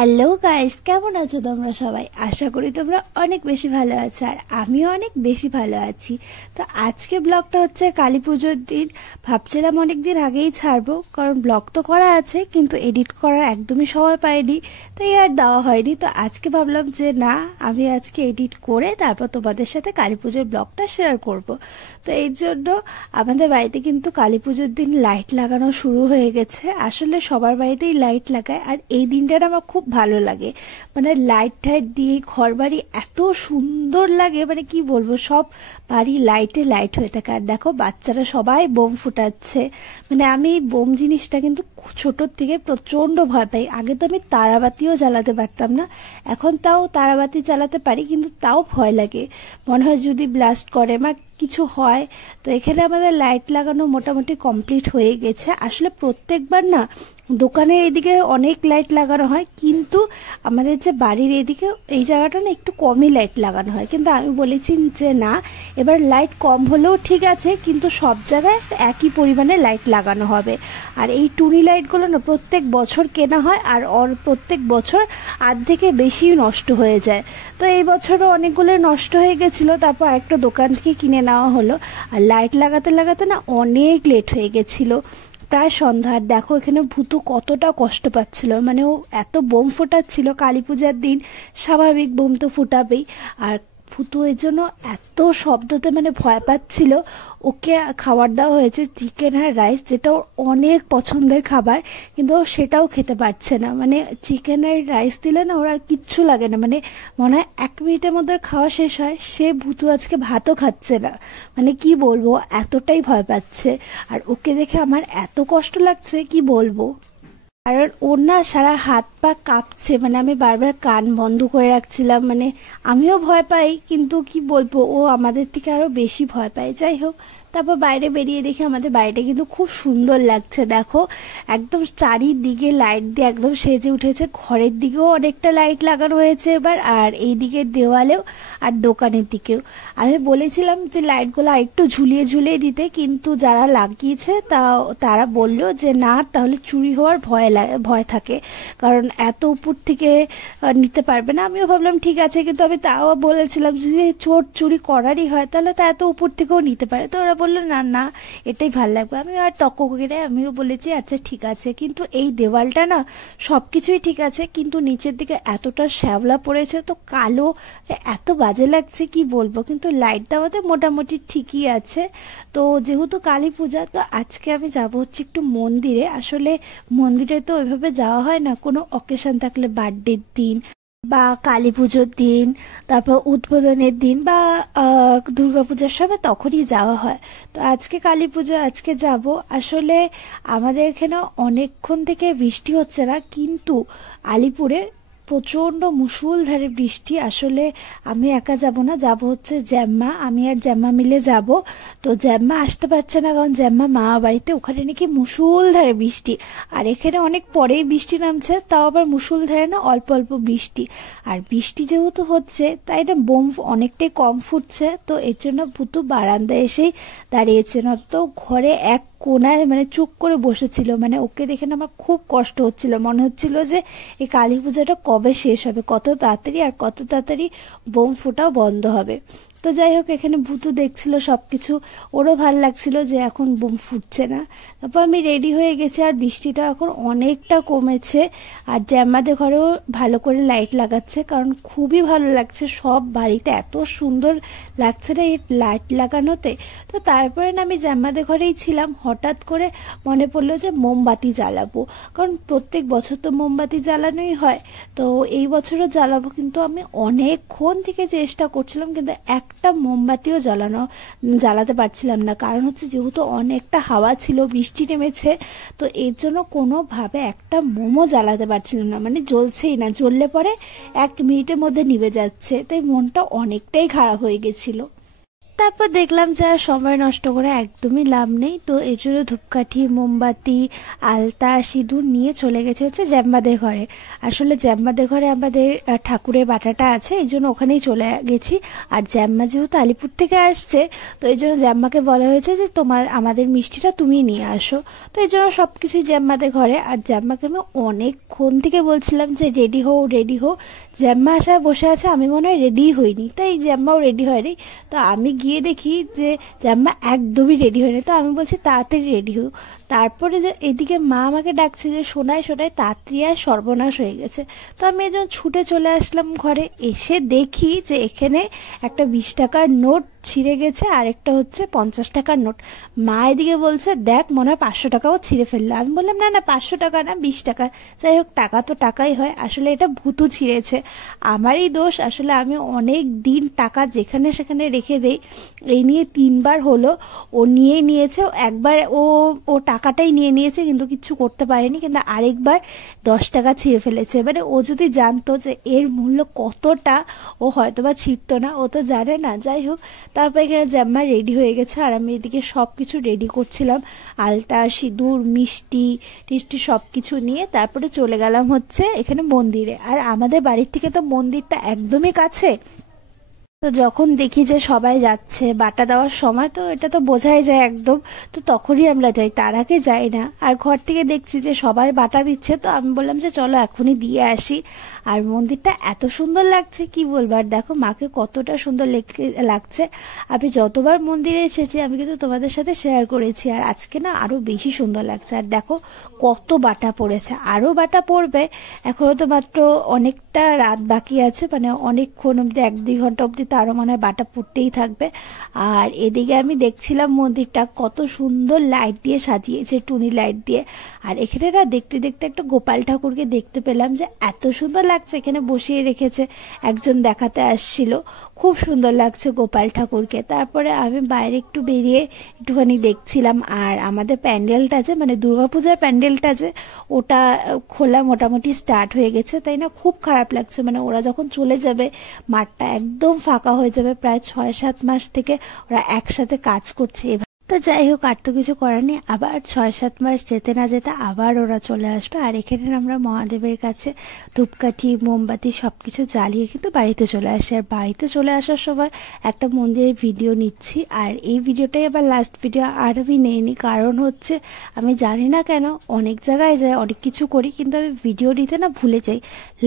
Hello guys, কেমন আছো তোমরা সবাই? আশা করি তোমরা অনেক বেশি ভালো আছো, আর আমিও অনেক বেশি ভালো আছি। তো আজকে ব্লগটা হচ্ছে কালী পুজোর দিন। ভাবছিলাম অনেক দিন আগেই ছাড়বো, কারণ ব্লগ তো করা আছে কিন্তু এডিট করার একদমই সময় পাইনি, তাই আর দেওয়া হয়নি। তো আজকে ভাবলাম যে না, আমি আজকে এডিট করে তারপর তোমাদের সাথে কালী পুজোর ব্লগটা শেয়ার করব। তো এই জন্য আমাদের বাড়িতে কিন্তু কালী পুজোর দিন লাইট লাগানো শুরু হয়ে গেছে। আসলে সবার বাড়িতেই লাইট লাগায়, আর এই দিনটা আমার খুব ভালো লাগে। মানে লাইট টাইট দিয়ে ঘর বাড়ি এত সুন্দর লাগে, মানে কি বলবো, সব বাড়ি লাইটে লাইট হয়ে থাকে। আর দেখো বাচ্চারা সবাই বোম ফুটাচ্ছে। মানে আমি বোম জিনিসটা কিন্তু ছোটোর থেকে প্রচণ্ড ভয় পাই। আগে তো আমি তারাবাতিও জ্বালাতে পারতাম না, এখন তাও তারাবাতি জ্বালাতে পারি, কিন্তু তাও ভয় লাগে। মনে হয় যদি ব্লাস্ট করে বা কিছু হয়। তো এখানে আমাদের লাইট লাগানো মোটামুটি কমপ্লিট হয়ে গেছে। আসলে প্রত্যেকবার না দোকানের এদিকে অনেক লাইট লাগানো হয়, কিন্তু আমাদের যে বাড়ির এদিকে এই জায়গাটা না একটু কমই লাইট লাগানো হয়। কিন্তু আমি বলেছি যে না, এবার লাইট কম হলেও ঠিক আছে, কিন্তু সব জায়গায় একই পরিমাণে লাইট লাগানো হবে। আর এই টুনি লাইটগুলো না প্রত্যেক বছর কেনা হয়, আর প্রত্যেক বছর থেকে বেশি নষ্ট হয়ে যায়। তো এই বছরও অনেকগুলো নষ্ট হয়ে গেছিলো, তারপর একটা দোকান থেকে কিনে নেওয়া হলো। আর লাইট লাগাতে লাগাতে না অনেক লেট হয়ে গেছিলো, প্রায় সন্ধ্যা। আর দেখো এখানে ভূতু কতটা কষ্ট পাচ্ছিল, মানে ও এত বোম ফোটাচ্ছিল কালী পূজার দিন। স্বাভাবিক, বোম তো ফুটাবেই। আর ভূতু এর জন্য এত শব্দতে মানে ভয় পাচ্ছিল। ওকে খাবার দেওয়া হয়েছে চিকেন আর রাইস, যেটা ওর অনেক পছন্দের খাবার, কিন্তু ও সেটাও খেতে পারছে না। মানে চিকেন আর রাইস দিলে না ওর আর কিচ্ছু লাগে না, মানে মনে হয় 1 মিনিটের মধ্যে খাওয়া শেষ হয়। সে ভূতু আজকে ভাতও খাচ্ছে না। মানে কি বলবো, এতটাই ভয় পাচ্ছে। আর ওকে দেখে আমার এত কষ্ট লাগছে, কি বলবো। কারণ ওর না সারা হাত পা কাঁপছে, মানে আমি বারবার কান বন্ধ করে রাখছিলাম। মানে আমিও ভয় পাই, কিন্তু কি বলবো, ও আমাদের থেকে আরো বেশি ভয় পায়। যাই হোক, তারপর বাইরে বেরিয়ে দেখি আমাদের বাড়িটা কিন্তু খুব সুন্দর লাগছে। দেখো একদম চারিদিকে লাইট দিয়ে একদম সেজে উঠেছে। ঘরের দিকেও অনেকটা লাইট লাগানো হয়েছে এবার, আর এই দিকের দেওয়ালেও আর দোকানের দিকেও। আমি বলেছিলাম যে লাইটগুলো একটু ঝুলিয়ে ঝুলিয়ে দিতে, কিন্তু যারা লাগিয়েছে তারা বললো যে না, তাহলে চুরি হওয়ার ভয় থাকে, কারণ এত উপর থেকে নিতে পারবে না। আমিও ভাবলাম ঠিক আছে, কিন্তু আমি তাও বলেছিলাম যদি চোর চুরি করারই হয় তাহলে তো এত উপর থেকেও নিতে পারে। তো ওরা বললো না না, এটাই ভালো লাগবে। আমি আর তক্ক করে আমিও বলেছি আচ্ছা ঠিক আছে। কিন্তু এই দেওয়ালটা না সবকিছুই ঠিক আছে, কিন্তু নিচের দিকে এতটা শ্যাওলা পড়েছে, তো কালো, এত বাজে লাগছে কি বলবো। কিন্তু লাইট দেওয়াতে মোটামুটি ঠিকই আছে। তো যেহেতু কালী পূজা, তো আজকে আমি যাবো হচ্ছে একটু মন্দিরে। আসলে মন্দিরে তো ওইভাবে যাওয়া হয় না, কোনো অকেশন থাকলে, বার্থডের দিন বা কালী পুজোর দিন, তারপর উদ্বোধনের দিন বা দুর্গাপূজার সময়, তখনই যাওয়া হয়। তো আজকে কালী পুজো, আজকে যাব। আসলে আমাদের এখানে অনেকক্ষণ থেকে বৃষ্টি হচ্ছে না, কিন্তু আলিপুরে প্রচণ্ড মুষলধারে বৃষ্টি। আসলে আমি একা যাব না, যাব হচ্ছে জ্যাম্মা, আমি আর জ্যাম্মা মিলে যাব। তো জ্যাম্মা আসতে পারছে না, কারণ জ্যাম্মা মা বাড়িতে, ওখানে নাকি মুষলধারে বৃষ্টি। আর এখানে অনেক পরেই বৃষ্টি নামছে, তাও আবার মুষলধারে না, অল্প অল্প বৃষ্টি। আর বৃষ্টি যেহেতু হচ্ছে, তাই না বোম অনেকটাই কম ফুটছে। তো এর জন্য ভূতু বারান্দায় এসেই দাঁড়িয়েছে, নয়তো ঘরে এক কোনায় মানে চুপ করে বসেছিল। মানে ওকে দেখে না আমার খুব কষ্ট হচ্ছিল, মনে হচ্ছিল যে এই কালী পূজাটা কবে শেষ হবে, কত তাড়াতাড়ি, আর কত তাড়াতাড়ি বোম ফোটাও বন্ধ হবে। তো যাই হোক, এখানে ভূতু দেখছিল সবকিছু, ওরও ভাল লাগছিল যে এখন বোম ফুটছে না। তারপর আমি রেডি হয়ে গেছি, আর বৃষ্টিটা এখন অনেকটা কমেছে। আর জ্যাম্মাদের ঘরেও ভালো করে লাইট লাগাচ্ছে, কারণ খুবই ভালো লাগছে। সব বাড়িতে এত সুন্দর লাগছে না এই লাইট লাগানোতে। তো তারপরে না আমি জ্যাম্মাদের ঘরেই ছিলাম, হঠাৎ করে মনে পড়লো যে মোমবাতি জ্বালাবো, কারণ প্রত্যেক বছর তো মোমবাতি জ্বালানোই হয়। তো এই বছরও জ্বালাবো, কিন্তু আমি অনেকক্ষণ থেকে চেষ্টা করছিলাম, কিন্তু একটা মোমবাতিও জ্বালাতে পারছিলাম না। কারণ হচ্ছে যেহেতু অনেকটা হাওয়া ছিল, বৃষ্টি নেমেছে, তো এর জন্য কোনোভাবে একটা মোমও জ্বালাতে পারছিলাম না। মানে জ্বলছেই না, জ্বললে পরে 1 মিনিটের মধ্যে নিভে যাচ্ছে, তাই মনটা অনেকটাই খারাপ হয়ে গেছিল। তারপর দেখলাম যে আর সময় নষ্ট করে একদমই লাভ নেই, তো এর জন্য ধূপকাঠি, মোমবাতি, আলতা, সিঁদুর নিয়ে চলে গেছে হচ্ছে জ্যাম্মাদের ঘরে। আসলে জ্যাম্মাদের ঘরে আমাদের ঠাকুরের বাটাটা আছে, এই জন্য ওখানেই চলে গেছি। আর জ্যাম্মা যেহেতু আলিপুর থেকে আসছে, তো এই জন্য জ্যাম্মাকে বলা হয়েছে যে আমাদের মিষ্টিটা তুমি নিয়ে আসো। তো এই জন্য সব কিছুই জ্যাম্মাদের ঘরে। আর জ্যাম্মাকে আমি অনেকক্ষণ থেকে বলছিলাম যে রেডি হও রেডি হও, জ্যাম্মা আসায় বসে আছে, আমি মনে হয় রেডিই হইনি, তাই জ্যাম্মাও রেডি হয়নি। তো আমি গিয়ে দেখি যে জ্যাম্মা একদমই রেডি হয়নি। তো আমি বলছি তাড়াতাড়ি রেডি হও। তারপরে যে এদিকে মা আমাকে ডাকছে যে শোনায় শোনায় তাড়াতাড়ি, আর সর্বনাশ হয়ে গেছে। তো আমি একজন ছুটে চলে আসলাম ঘরে, এসে দেখি যে এখানে একটা 20 টাকার নোট ছিঁড়ে গেছে, আর একটা হচ্ছে 50 টাকার নোট। মা এদিকে বলছে দেখ মনে হয় 500 টাকাও ছিঁড়ে ফেললো। আমি বললাম না না 500 টাকা না, 20 টাকা। যাই হোক, টাকা তো টাকাই হয়, আসলে এটা ভূতু ছিঁড়েছে, আমারই দোষ। আসলে আমি অনেক দিন টাকা যেখানে সেখানে রেখে দেই, এই নিয়ে 3বার হলো ও নিয়েই নিয়েছে। একবার ও টাকাটাই নিয়ে নিয়েছে কিন্তু কিছু করতে পারেনি, কিন্তু আরেকবার 10 টাকা ছিঁড়ে ফেলেছে। এবারে ও যদি জানতো যে এর মূল্য কতটা, ও হয়তো বা ছিঁড়তো না, ও তো জানে না। যাই হোক, তারপর এখানে জ্যাম্মা রেডি হয়ে গেছে, আর আমি এদিকে সব কিছু রেডি করছিলাম, আলতা, সিঁদুর, মিষ্টি টিষ্টি সব কিছু নিয়ে। তারপরে চলে গেলাম হচ্ছে এখানে মন্দিরে। আর আমাদের বাড়ির থেকে তো মন্দিরটা একদমই কাছে, তো যখন দেখি যে সবাই যাচ্ছে বাটা দেওয়ার সময়, তো এটা তো বোঝাই যায় একদম, তো তখনই আমরা যাই, তার আগে যাই না। আর ঘর থেকে দেখছি যে সবাই বাটা দিচ্ছে, তো আমি বললাম যে চলো এখনই দিয়ে আসি। আর মন্দিরটা এত সুন্দর লাগছে কি বলবো, আর দেখো মাকে কতটা সুন্দর লাগছে। আমি যতবার মন্দিরে এসেছি আমি কিন্তু তোমাদের সাথে শেয়ার করেছি, আর আজকে না আরো বেশি সুন্দর লাগছে। আর দেখো কত বাটা পড়েছে, আরো বাটা পড়বে, এখনো তো মাত্র অনেকটা রাত বাকি আছে, মানে অনেকক্ষণ অব্দি, 1-2 ঘন্টা অব্দি তারও মনে হয় বাটা পড়তেই থাকবে। আর এদিকে আমি দেখছিলাম মন্দিরটা কত সুন্দর লাইট দিয়ে সাজিয়েছে, টুনি লাইট দিয়ে। আর এখানে না দেখতে দেখতে একটা গোপাল ঠাকুরকে দেখতে পেলাম, যে এত সুন্দর লাগছে, এখানে বসিয়ে রেখেছে, একজন দেখাতে আসছিল, খুব সুন্দর লাগছে গোপাল ঠাকুরকে। তারপরে আমি বাইরে একটু বেরিয়ে একটুখানি দেখছিলাম। আর আমাদের প্যান্ডেলটা যে, মানে দুর্গাপূজার প্যান্ডেলটা যে, ওটা খোলা মোটামুটি স্টার্ট হয়ে গেছে, তাই না খুব খারাপ লাগছে। মানে ওরা যখন চলে যাবে মাঠটা একদম ফাঁকা হয়ে যাবে। প্রায় 6-7 মাস থেকে ওরা একসাথে কাজ করছে। তো যাই হোক, আর তো কিছু করার নেই, আবার 6-7 মাস যেতে না যেতে আবার ওরা চলে আসবে। আর এখানে আমরা মহাদেবের কাছে ধূপকাঠি, মোমবাতি সবকিছু জ্বালিয়ে কিন্তু বাড়িতে চলে আসি। আর বাড়িতে চলে আসার সময় একটা মন্দিরের ভিডিও নিচ্ছি, আর এই ভিডিওটাই আবার লাস্ট ভিডিও, আর আমি নেইনি, কারণ হচ্ছে আমি জানি না কেন অনেক জায়গায় যাই, অনেক কিছু করি, কিন্তু আমি ভিডিও নিতে না ভুলে যাই।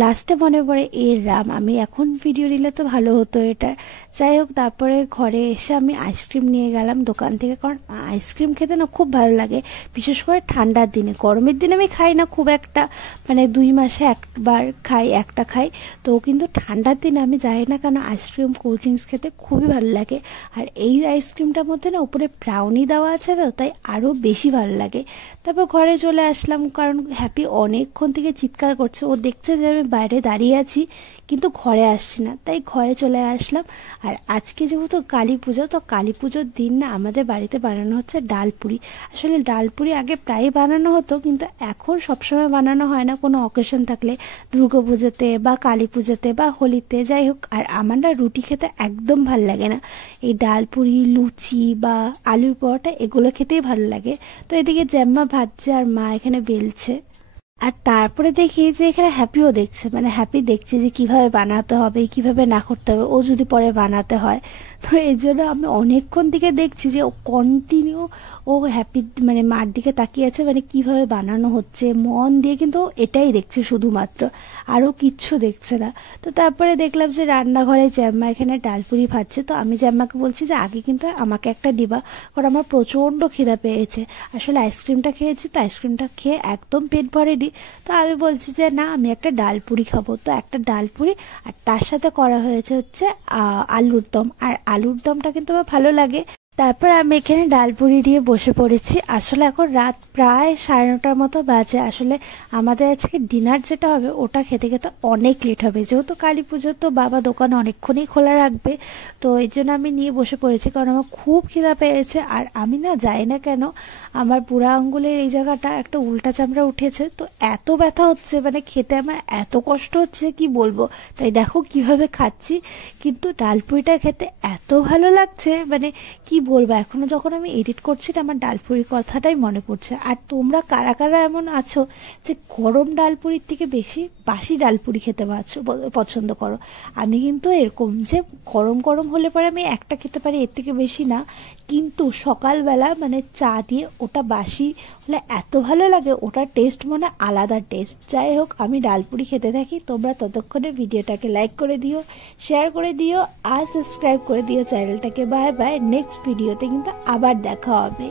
লাস্টে মনে পড়ে এর রাম, আমি এখন ভিডিও নিলে তো ভালো হতো এটা। যাই হোক, তারপরে ঘরে এসে আমি আইসক্রিম নিয়ে গেলাম দোকান থেকে, কারণ আইসক্রিম খেতে না খুব ভালো লাগে, বিশেষ করে ঠান্ডার দিনে। গরমের দিনে আমি খাই না খুব একটা, মানে 2 মাসে একবার খাই, একটা খাই। তো কিন্তু ঠান্ডার দিনে আমি জানি না কেন আইসক্রিম, কোল্ড ড্রিঙ্কস খেতে খুবই ভালো লাগে। আর এই আইসক্রিমটার মধ্যে না উপরে ব্রাউনি দেওয়া আছে, তো তাই আরও বেশি ভালো লাগে। তারপর ঘরে চলে আসলাম, কারণ হ্যাপি অনেকক্ষণ থেকে চিৎকার করছে, ও দেখছে যে আমি বাইরে দাঁড়িয়ে আছি কিন্তু ঘরে আসছি না, তাই ঘরে চলে আসলাম। আর আজকে যেহেতু কালী পুজো, তো কালী পুজোর দিন না আমাদের বাড়িতে বানানো হচ্ছে ডালপুরি। আসলে ডালপুরি আগে প্রায় বানানো হতো, কিন্তু এখন সবসময় বানানো হয় না, কোনো অকেশন থাকলে, দুর্গা পুজোতে বা কালী পুজোতে বা হোলিতে। যাই হোক, আর আমার না রুটি খেতে একদম ভাল লাগে না, এই ডালপুরি, লুচি বা আলুর পরোটা এগুলো খেতেই ভালো লাগে। তো এদিকে জ্যাম্মা ভাজছে আর মা এখানে বেলছে। আর তারপরে দেখি যে এখানে হ্যাপিও দেখছে, মানে হ্যাপি দেখছে যে কিভাবে বানাতে হবে, কিভাবে না করতে হবে, ও যদি পরে বানাতে হয়। তো এই জন্য আমি অনেকক্ষণ থেকে দেখছি যে ও কন্টিনিউ, ও হ্যাপি মানে মার দিকে তাকিয়ে আছে, মানে কিভাবে বানানো হচ্ছে মন দিয়ে, কিন্তু এটাই দেখছে শুধুমাত্র, আরও কিচ্ছু দেখছে না। তো তারপরে দেখলাম যে রান্নাঘরে জ্যাম্মা এখানে ডালপুরি ভাজছে। তো আমি জ্যাম্মাকে বলছি যে আগে কিন্তু আমাকে একটা দিবা, কারণ আমার প্রচণ্ড খিদা পেয়েছে। আসলে আইসক্রিমটা খেয়েছি, তো আইসক্রিমটা খেয়ে একদম পেট ভরেনি। তো আমি বলছি যে না, আমি একটা ডালপুরি খাবো। তো একটা ডালপুরি, আর তার সাথে করা হয়েছে হচ্ছে আলুর দম। আর আলুর দমটা কিন্তু আমার ভালো লাগে। তারপর আমি এখানে ডালপুরি দিয়ে বসে পড়েছি। আসলে এখন রাত প্রায় 9:30 মতো বাজে। আসলে আমাদের আজকে ডিনার যেটা হবে ওটা খেতে খেতে অনেক লেট হবে, যেহেতু কালী পুজো তো বাবা দোকান অনেকক্ষণই খোলা রাখবে। তো এই জন্য আমি নিয়ে বসে পড়েছি, কারণ আমার খুব খিদা পেয়েছে। আর আমি না জানি না কেন আমার বুড়া আঙ্গুলের এই জায়গাটা একটা উল্টা চামড়া উঠেছে, তো এত ব্যথা হচ্ছে, মানে খেতে আমার এত কষ্ট হচ্ছে কি বলবো। তাই দেখো কিভাবে খাচ্ছি, কিন্তু ডালপুরিটা খেতে এত ভালো লাগছে, মানে কি বলবো। এখনো যখন আমি এডিট করছি না, আমার ডালপুরির কথাটাই মনে পড়ছে। আর তোমরা কারা কারা এমন আছো যে গরম ডালপুরির থেকে বেশি বাসি ডালপুরি খেতে পছন্দ করো? আমি কিন্তু এরকম যে গরম গরম হলে পরে আমি একটা খেতে পারি, এর থেকে বেশি না। কিন্তু সকালবেলা মানে চা দিয়ে ওটা বাসি হলে এত ভালো লাগে, ওটার টেস্ট মানে আলাদা টেস্ট। যাই হোক, আমি ডালপুরি খেতে থাকি, তোমরা ততক্ষণে ভিডিওটাকে লাইক করে দিও, শেয়ার করে দিও আর সাবস্ক্রাইব করে দিও চ্যানেলটাকে। বাই বাই, নেক্সট ভিডিওতে কিন্তু আবার দেখা হবে।